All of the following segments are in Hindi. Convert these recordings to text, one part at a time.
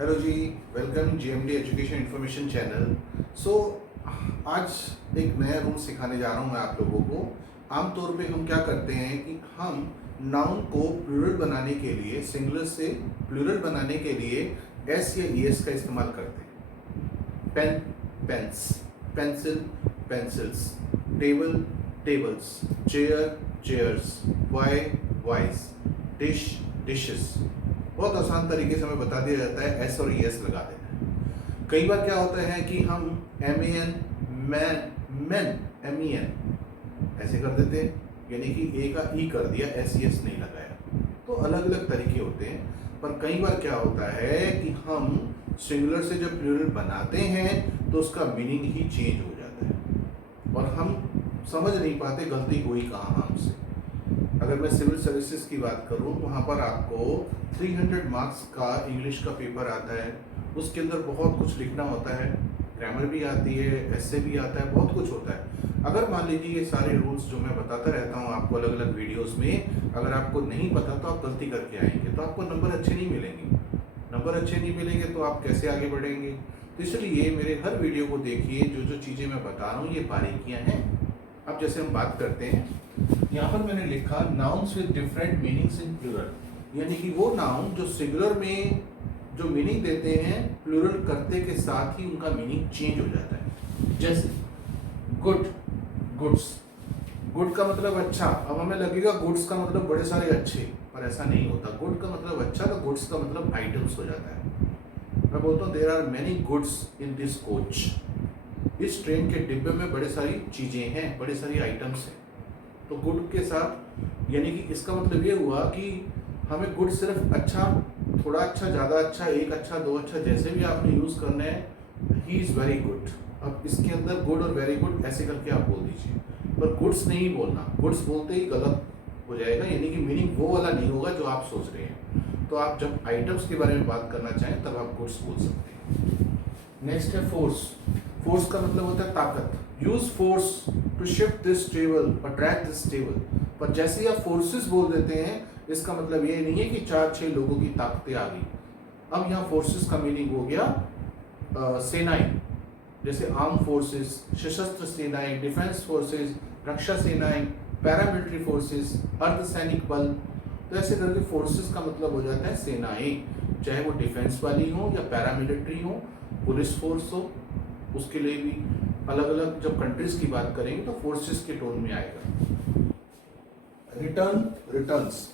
हेलो जी, welcome GMD education information channel. So आज एक नया रूल सिखाने जा रहा हूँ मैं आप लोगों को। आमतौर पे हम क्या करते हैं कि हम नाउन को प्लूरल बनाने के लिए, सिंगुलर से प्लूरल बनाने के लिए एस या ईएस का इस्तेमाल करते हैं। Pen, pens, pencil, pencils, table, tables, chair, chairs, why, wise, dish, dishes. बहुत आसान तरीके से हमें बता दिया जाता है एस और ईएस लगा देना है। कई बार क्या होता है कि हम M A N, man, man, M E N ऐसे कर देते हैं, यानी कि ए का ई कर दिया, एस ई एस नहीं लगाया। तो अलग अलग तरीके होते हैं। पर कई बार क्या होता है कि हम सिंगुलर से जब प्लूरल बनाते हैं तो उसका मीनिंग ही चेंज हो जाता है और हम समझ नहीं पाते गलती हुई कहाँ हमसे। अगर मैं सिविल सर्विसेज की बात करूं, वहाँ पर आपको 300 मार्क्स का इंग्लिश का पेपर आता है। उसके अंदर बहुत कुछ लिखना होता है, ग्रामर भी आती है, एस्से भी आता है, बहुत कुछ होता है। अगर मान लीजिए ये सारे रूल्स जो मैं बताता रहता हूँ आपको अलग अलग वीडियोस में, अगर आपको नहीं पता तो आप गलती करके आएंगे तो आपको नंबर अच्छे नहीं मिलेंगे। नंबर अच्छे नहीं मिलेंगे तो आप कैसे आगे बढ़ेंगे? तो इसलिए मेरे हर वीडियो को देखिए, जो जो चीज़ें मैं बता रहा हूँ ये बारीकियाँ हैं। अब जैसे हम बात करते हैं, यहाँ पर मैंने लिखा nouns with different meanings in plural, यानी कि वो नाउन जो सिंगुलर में जो मीनिंग देते हैं, प्लूरल करते के साथ ही उनका मीनिंग चेंज हो जाता है। जैसे गुड, गुड्स, गुड का मतलब अच्छा। अब हमें लगेगा गुड्स का मतलब बड़े सारे अच्छे, पर ऐसा नहीं होता। गुड का मतलब अच्छा, तो गुड्स का मतलब आइटम्स हो जाता है। मैं बोलता हूँ there are many goods in this coach. इस ट्रेन के डिब्बे में बड़े सारी चीज़ें हैं, बड़े सारी आइटम्स हैं। तो गुड के साथ, यानी कि इसका मतलब ये हुआ कि हमें गुड सिर्फ अच्छा, थोड़ा अच्छा, ज़्यादा अच्छा, एक अच्छा, दो अच्छा, जैसे भी आपने यूज़ करना है। He is very good. अब इसके अंदर गुड और वेरी गुड ऐसे करके आप बोल दीजिए, पर गुड्स नहीं बोलना। गुड्स बोलते ही गलत हो जाएगा, यानी कि मीनिंग वो वाला नहीं होगा जो आप सोच रहे हैं। तो आप जब आइटम्स के बारे में बात करना चाहें तब आप गुड्स बोल सकते हैं। नेक्स्ट है फोर्स। फोर्स का मतलब होता है ताकत। Use force to shift this table और ड्रैग दिस टेबल। पर जैसे ही आप फोर्सेस बोल देते हैं, इसका मतलब ये नहीं है कि 4-6 लोगों की ताकतें आ गई। अब यहाँ फोर्सेस का मीनिंग हो गया सेनाएं, जैसे आर्म फोर्सेस, सशस्त्र सेनाएं, डिफेंस फोर्सेस, रक्षा सेनाएं, पैरामिलिट्री फोर्सेस, अर्धसैनिक बल। तो ऐसे करके फोर्सेस का मतलब हो जाता है सेनाएं, चाहे वो डिफेंस वाली हो या पैरामिलिट्री हो, पुलिस फोर्स हो, उसके लिए भी अलग अलग जब कंट्रीज की बात करेंगे तो फोर्सेस के टोन में आएगा। Return, returns,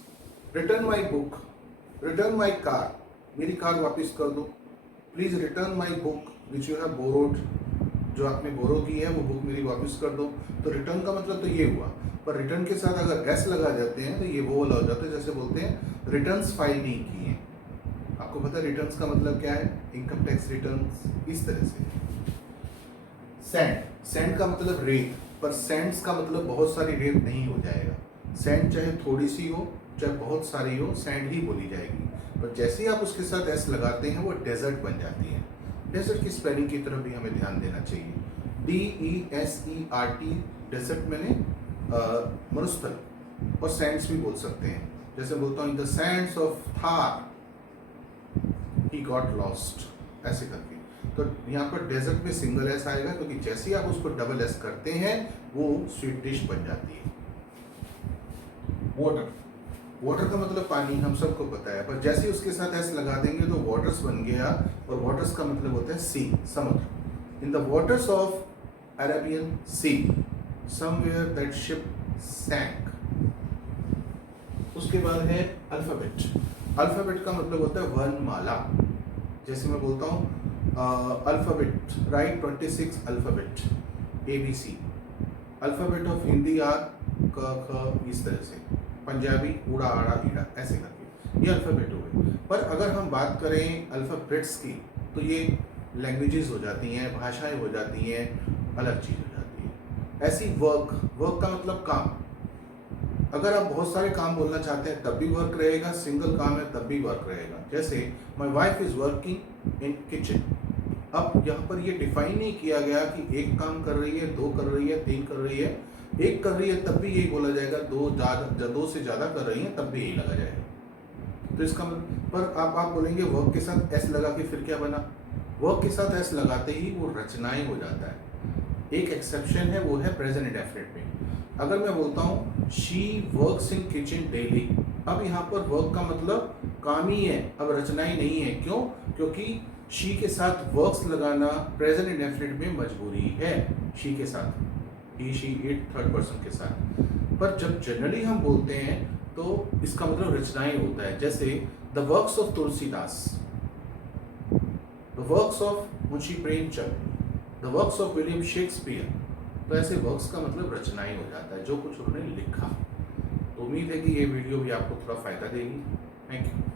return my book, return my car, मेरी कार वापस कर दो। Please return my book which you have borrowed, जो आपने बोरो की है वो बुक मेरी वापस कर दो। तो रिटर्न का मतलब तो ये हुआ, पर रिटर्न के साथ अगर एस लगा जाते हैं तो ये वो वाला हो जाता है। जैसे बोलते हैं रिटर्न्स फाइल नहीं किए। आपको पता है रिटर्न्स का मतलब क्या है? इनकम टैक्स रिटर्न्स, इस तरह से। सैंड, सैंड का मतलब रेत, पर सैंड्स का मतलब बहुत सारी रेत नहीं हो जाएगा। सैंड चाहे थोड़ी सी हो चाहे बहुत सारी हो, सैंड ही बोली जाएगी। पर जैसे ही आप उसके साथ एस लगाते हैं वो डेजर्ट बन जाती है। डेजर्ट की स्पेलिंग की तरफ भी हमें ध्यान देना चाहिए। DESERT, डेजर्ट मैंने मरुस्थल, और सैंड्स भी बोल सकते हैं। जैसे बोलता हूँ in the Sands of Thar he got lost, ऐसे करके। तो यहाँ पर डेजर्ट में सिंगल एस आएगा, क्योंकि जैसे ही आप उसको डबल एस करते हैं वो स्वीट डिश बन जाती है। वाटर, वाटर का मतलब पानी, हम सबको पता है, पर जैसे ही उसके साथ एस लगा देंगे तो वाटर्स बन गया, और वाटर्स का मतलब होता है सी, समुद्र। In the waters of Arabian sea somewhere that ship sank. उसके बाद है अल्फाबेट। अल्फाबेट का मतलब होता है वर्णमाला। जैसे मैं बोलता हूँ alphabet, right 26 alphabet ABC। Alphabet of Hindi are क ख, इस तरह से। पंजाबी उड़ा आड़ा ईड़ा, ऐसे करके ये अल्फाबेट हो गए। पर अगर हम बात करें अल्फाबेट्स की तो ये लैंग्वेजेस हो जाती हैं, भाषाएं हो जाती हैं, अलग चीज़ हो जाती है। ऐसी वर्क, वर्क का मतलब काम। अगर आप बहुत सारे काम बोलना चाहते हैं तब भी वर्क रहेगा, सिंगल काम है तब भी वर्क रहेगा। जैसे my wife is working in kitchen. अब यहाँ पर ये डिफाइन नहीं किया गया कि एक काम कर रही है, दो कर रही है, तीन कर रही है। एक कर रही है तब भी यही बोला जाएगा, दो से ज़्यादा कर रही है तब भी यही लगा जाएगा। तो इसका मतलब, पर आप बोलेंगे वर्क के साथ एस लगा के फिर क्या बना? वर्क के साथ एस लगाते ही वो रचनाएं हो जाता है। एक एक्सेप्शन है, वो है प्रेजेंट इंडेफिनिट में। अगर मैं बोलता हूँ she works in kitchen daily, अब यहाँ पर वर्क का मतलब काम ही है, अब रचनाएं नहीं है। क्यों? क्योंकि शी के साथ वर्क्स लगाना प्रेजेंट इंडेफिनिट में मजबूरी है, शी के साथ, ही शी इट थर्ड पर्सन के साथ। पर जब जनरली हम बोलते हैं तो इसका मतलब रचनाएं होता है। जैसे the works of Tulsidas, the works of Munshi Premchand, the works of William Shakespeare. तो ऐसे वर्क्स का मतलब रचनाएं हो जाता है, जो कुछ उन्होंने लिखा। तो उम्मीद है कि ये वीडियो भी आपको थोड़ा फायदा देगी। Thank you.